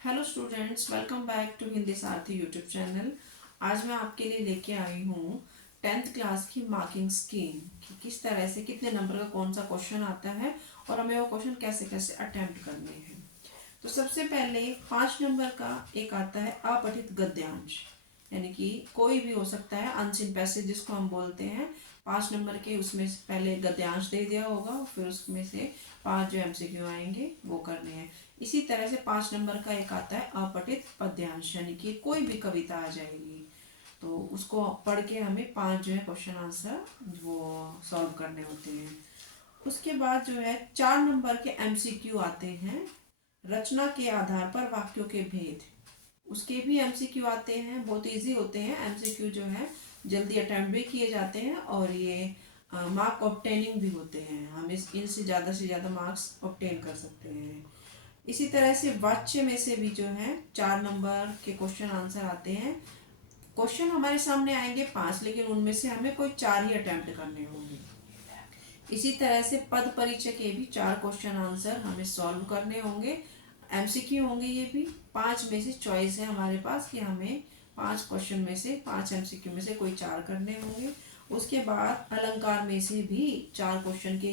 Hello students, welcome back to Hindi Sarathi YouTube channel. आज मैं आपके लिए लेके आई हूँ 10th क्लास की मार्किंग स्कीम कि किस तरह से कितने नंबर का कौन सा क्वेश्चन आता है और हमें वो क्वेश्चन कैसे कैसे अटेम्प्ट करने हैं। तो सबसे पहले 5 नंबर का एक आता है अपठित गद्यांश, यानी कि कोई भी हो सकता है, अनसीन पैसेज जिसको हम बोलते हैं। 5 नंबर के उसमें से पहले गद्यांश दे दिया होगा, फिर उसमें से 5 जो एमसीक्यू आएंगे वो करने हैं। इसी तरह से 5 नंबर का एक आता है अपठित पद्यांश, यानी कि कोई भी कविता आ जाएगी तो उसको पढ़ के हमें 5 जो है क्वेश्चन आंसर वो सॉल्व करने होते हैं। उसके बाद जो है 4 नंबर के एमसीक्यू आते हैं। रचना के आधार पर वाक्यों के भेद, उसके भी एमसीक्यू आते हैं, बहुत इजी होते हैं एमसीक्यू जो है, जल्दी अटेम्प्ट भी किए जाते हैं और ये मार्क ऑब्टेनिंग भी होते हैं। हम इस इनसे ज़्यादा से ज़्यादा मार्क्स ऑब्टेन कर सकते हैं। इसी तरह से वाच्य में से भी जो है 4 नंबर के क्वेश्चन आंसर आते हैं। क्वेश्चन हमारे सामने आएंगे 5, लेकिन उनमें से हमें कोई 4 ही अटेम्प्ट करने होंगे। इसी तरह से पद परिचय के भी 4 क्वेश्चन आंसर हमें सॉल्व करने होंगे, एमसीक्यू होंगे ये भी। 5 में से चॉइस है हमारे पास कि हमें 5 क्वेश्चन में से 5 एमसीक्यू में से कोई 4 करने होंगे। उसके बाद अलंकार में से भी 4 क्वेश्चन के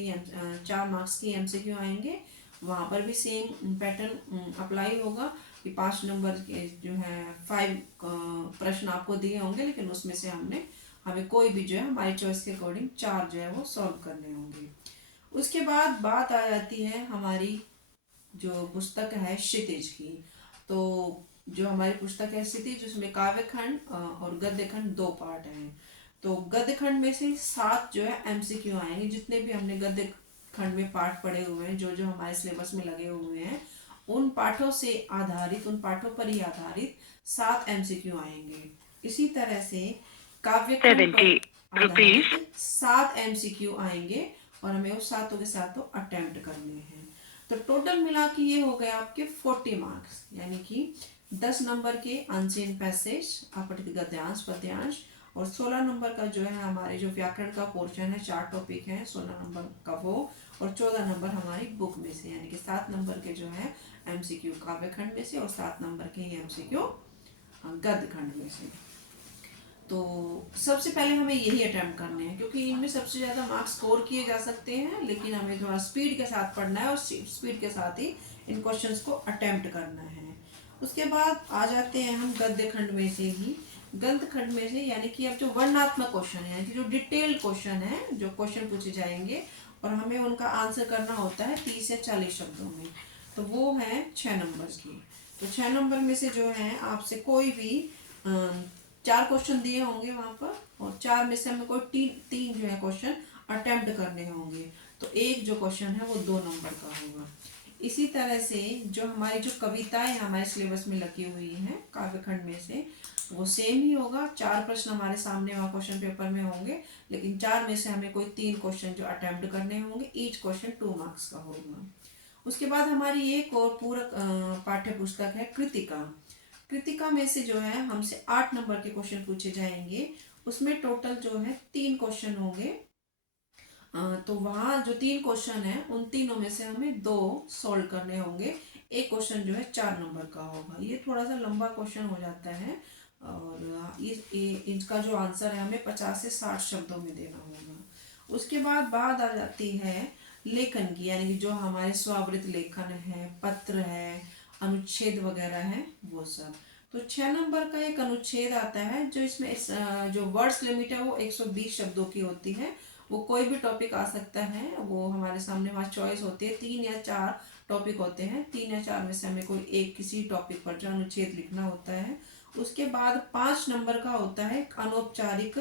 4 मार्क्स की एमसीक्यू आएंगे। वहाँ पर भी सेम पैटर्न अप्लाई होगा कि 5 नंबर के जो है 5 प्रश्न आपको दिए होंगे, लेकिन उसमें से हमें कोई भी जो है हमारी चॉइस के अकॉर्डिंग 4 जो है वो सॉल्व करने होंगे। उसके बाद बात आ जाती है हमारी जो पुस्तक है क्षितिज की। तो जो हमारी पुस्तक है क्षितिज, उसमें काव्य खंड और गद्य खंड 2 पार्ट हैं। तो गद्य खंड में से 7 जो है एमसीक्यू आएंगे। जितने भी हमने गद्य खंड में पाठ पढ़े हुए हैं, जो जो हमारे सिलेबस में लगे हुए हैं, उन पाठों से आधारित, उन पाठों पर ही आधारित 7 एमसीक्यू आएंगे। इसी तरह से काव्य खंड पर आधारित 7 एमसीक्यू आएंगे और हमें उस सातों के सातों अटेम्प्ट करने हैं। तो टोटल मिला के ये हो गए आपके 40 मार्क्स, यानी कि 10 नंबर के अनसीन पैसेज, अपठित गद्यांश पद्यांश, और 16 नंबर का जो है हमारे जो व्याकरण का पोर्शन है, 4 टॉपिक हैं, 16 नंबर का वो, और 14 नंबर हमारी बुक में से, यानी कि 7 नंबर के जो है एमसीक्यू काव्य खंड में से और 7 नंबर के एमसीक्यू गद्य खंड में से। तो सबसे पहले हमें यही अटेम्प्ट करने हैं, क्योंकि इनमें सबसे ज़्यादा मार्क्स स्कोर किए जा सकते हैं, लेकिन हमें थोड़ा स्पीड के साथ पढ़ना है और स्पीड के साथ ही इन क्वेश्चंस को अटेम्प्ट करना है। उसके बाद आ जाते हैं हम गद्य खंड में से ही। गद्य खंड में से यानी कि अब जो वर्णनात्मक क्वेश्चन है, यानी कि जो डिटेल्ड क्वेश्चन है, जो क्वेश्चन पूछे जाएंगे और हमें उनका आंसर करना होता है 30 या 40 शब्दों में, तो वो है 6 नंबर की। तो 6 नंबर में से जो है आपसे कोई भी 4 क्वेश्चन दिए होंगे वहां पर, और 4 में से हमें कोई तीन जो है क्वेश्चन अटेम्प्ट करने होंगे। तो एक जो क्वेश्चन है वो 2 नंबर का होगा। इसी तरह से जो हमारी जो कविताएं हमारे सिलेबस में लगी हुई हैं काव्य खंड में से, वो सेम ही होगा। 4 प्रश्न हमारे सामने वहाँ क्वेश्चन पेपर में होंगे, लेकिन 4 में से हमें कोई 3 क्वेश्चन जो अटेम्प्ट करने होंगे। ईच क्वेश्चन 2 मार्क्स का होगा। उसके बाद हमारी एक और पूरक पाठ्य पुस्तक है कृतिका। कृतिका में से जो है हमसे 8 नंबर के क्वेश्चन पूछे जाएंगे। उसमें टोटल जो है 3 क्वेश्चन होंगे। तो वहाँ जो 3 क्वेश्चन है, उन तीनों में से हमें 2 सॉल्व करने होंगे। एक क्वेश्चन जो है 4 नंबर का होगा। ये थोड़ा सा लंबा क्वेश्चन हो जाता है और इसका जो आंसर है हमें 50 से 60 शब्दों में देना होगा। उसके बाद बात आ जाती है लेखन की, यानी कि जो हमारे स्वावृत लेखन है, पत्र है, अनुच्छेद वगैरह है, वो सब। तो 6 नंबर का एक अनुच्छेद आता है, जो इसमें जो वर्ड्स लिमिट है वो 120 शब्दों की होती है। वो कोई भी टॉपिक आ सकता है, वो हमारे सामने वहाँ चॉइस होती है, 3 या 4 टॉपिक होते हैं। 3 या 4 में से हमें कोई एक किसी टॉपिक पर जो अनुच्छेद लिखना होता है। उसके बाद 5 नंबर का होता है अनौपचारिक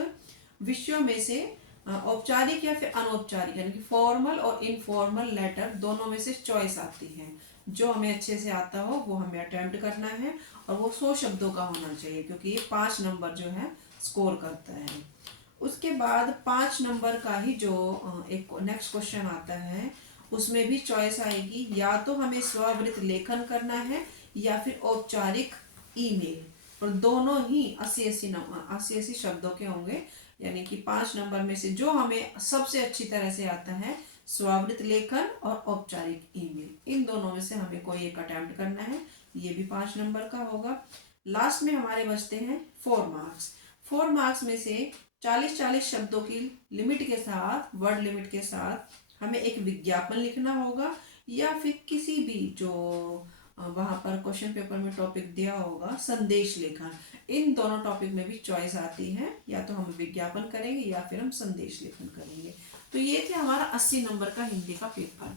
विषयों में से औपचारिक या फिर अनौपचारिक, यानी कि फॉर्मल और इनफॉर्मल लेटर दोनों में से चॉइस आती है। जो हमें अच्छे से आता हो वो हमें अटेम्प्ट करना है, और वो 100 शब्दों का होना चाहिए, क्योंकि ये 5 नंबर जो है स्कोर करता है। उसके बाद 5 नंबर का ही जो एक नेक्स्ट क्वेश्चन आता है, उसमें भी चॉइस आएगी, या तो हमें स्ववृत लेखन करना है या फिर औपचारिक ईमेल, और दोनों ही 80-80 शब्दों के होंगे। यानी कि 5 नंबर में से जो हमें सबसे अच्छी तरह से आता है, स्वावृत लेखन और औपचारिक ईमेल। इन दोनों में से हमें कोई एक अटेम्प्ट करना है। ये भी 5 नंबर का होगा। लास्ट में हमारे बचते हैं 4 मार्क्स। 4 मार्क्स में से 40-40 शब्दों की लिमिट के साथ, वर्ड लिमिट के साथ हमें एक विज्ञापन लिखना होगा, या फिर किसी भी जो वहाँ पर क्वेश्चन पेपर में टॉपिक दिया होगा संदेश लेखन। इन दोनों टॉपिक में भी चॉइस आती है, या तो हम विज्ञापन करेंगे या फिर हम संदेश लेखन करेंगे। तो ये थे हमारा 80 नंबर का हिंदी का पेपर।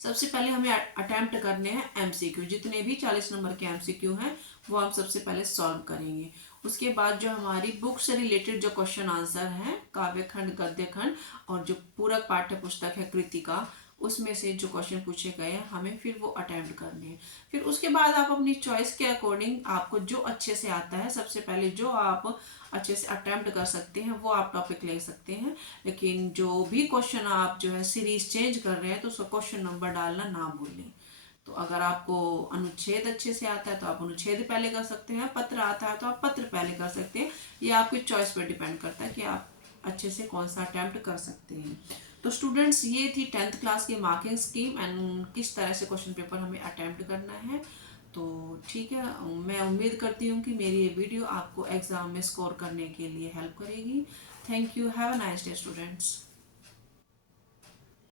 सबसे पहले हमें अटेम्प्ट करने हैं एमसीक्यू। जितने भी 40 नंबर के एमसीक्यू हैं वो हम सबसे पहले सॉल्व करेंगे। उसके बाद जो हमारी बुक से रिलेटेड जो क्वेश्चन आंसर हैं, काव्य खंड, गद्य खंड और जो पूरक पाठ्य पुस्तक है कृतिका, उसमें से जो क्वेश्चन पूछे गए हैं हमें फिर वो अटेम्प्ट करने हैं। फिर उसके बाद आप अपनी चॉइस के अकॉर्डिंग आपको जो अच्छे से आता है, सबसे पहले जो आप अच्छे से अटेम्प्ट कर सकते हैं वो आप टॉपिक ले सकते हैं। लेकिन जो भी क्वेश्चन आप जो है सीरीज चेंज कर रहे हैं तो उसका क्वेश्चन नंबर डालना ना भूलें। तो अगर आपको अनुच्छेद अच्छे से आता है तो आप अनुच्छेद पहले कर सकते हैं, पत्र आता है तो आप पत्र पहले कर सकते हैं। ये आपकी चॉइस पर डिपेंड करता है कि आप अच्छे से कौन सा अटेम्प्ट कर सकते हैं। तो स्टूडेंट्स, ये थी 10th क्लास की मार्किंग स्कीम एंड किस तरह से क्वेश्चन पेपर हमें अटेम्प्ट करना है। तो ठीक है, मैं उम्मीद करती हूँ कि मेरी ये वीडियो आपको एग्ज़ाम में स्कोर करने के लिए हेल्प करेगी। Thank you. Have a nice day students.